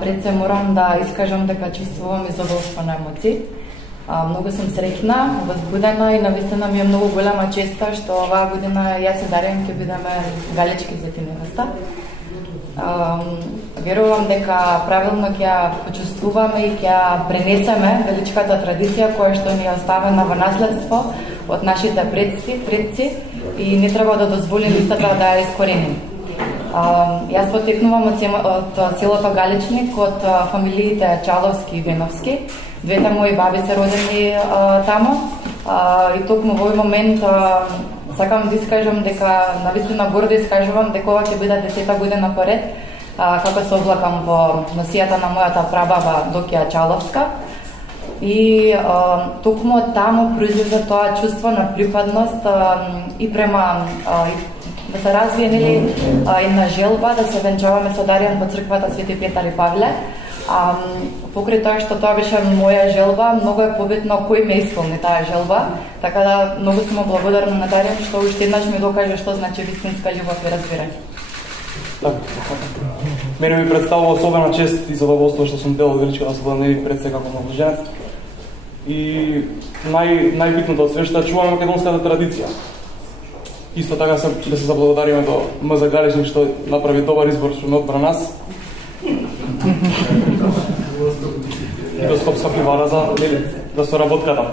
Пред се морам да искажам дека чувствувам и задоволство на емоции. Многу сум среќна, возбудена и навистина ми е многу голема честа што оваа година јас и Дарјан ќе бидеме галички зети невеста. Верувам дека правилно ќе ја почувствуваме и ќе ја пренесеме величката традиција која што ни е оставена во наследство од нашите предци и не треба да дозволиме истата да ја искореним. Јас потекнувам од селото Галичник, од фамилиите Чаловски и Веновски. Двете мои баби се родени тамо и токму во овој момент сакам да искажам дека навистина гордо искажувам дека ова ќе биде 10-та година поред како се облакам во носијата на мојата прабаба Докија Чаловска и токму таму произлезе тоа чувство на припадност и према да се развие нели една желба да се венчаваме со Дарјан во црквата Свети Петар и Павле. Покрај тоа што тоа беше моја желба, многу е побитно кој ме исполни таа желба, така да многу сум благодарна на Дарјан што уште еднаш ми докаже што значи вистинска љубов и разбирање. Мене ми представува особена чест и задоволство што сум дел од величката собрание пред се како младоженец. И најбитното од све што чуваме македонската традиција. Исто така да се заблагодариме до МЗ Галичник што направи добар избор што ме одбра нас. И до Скопска пивара за соработката.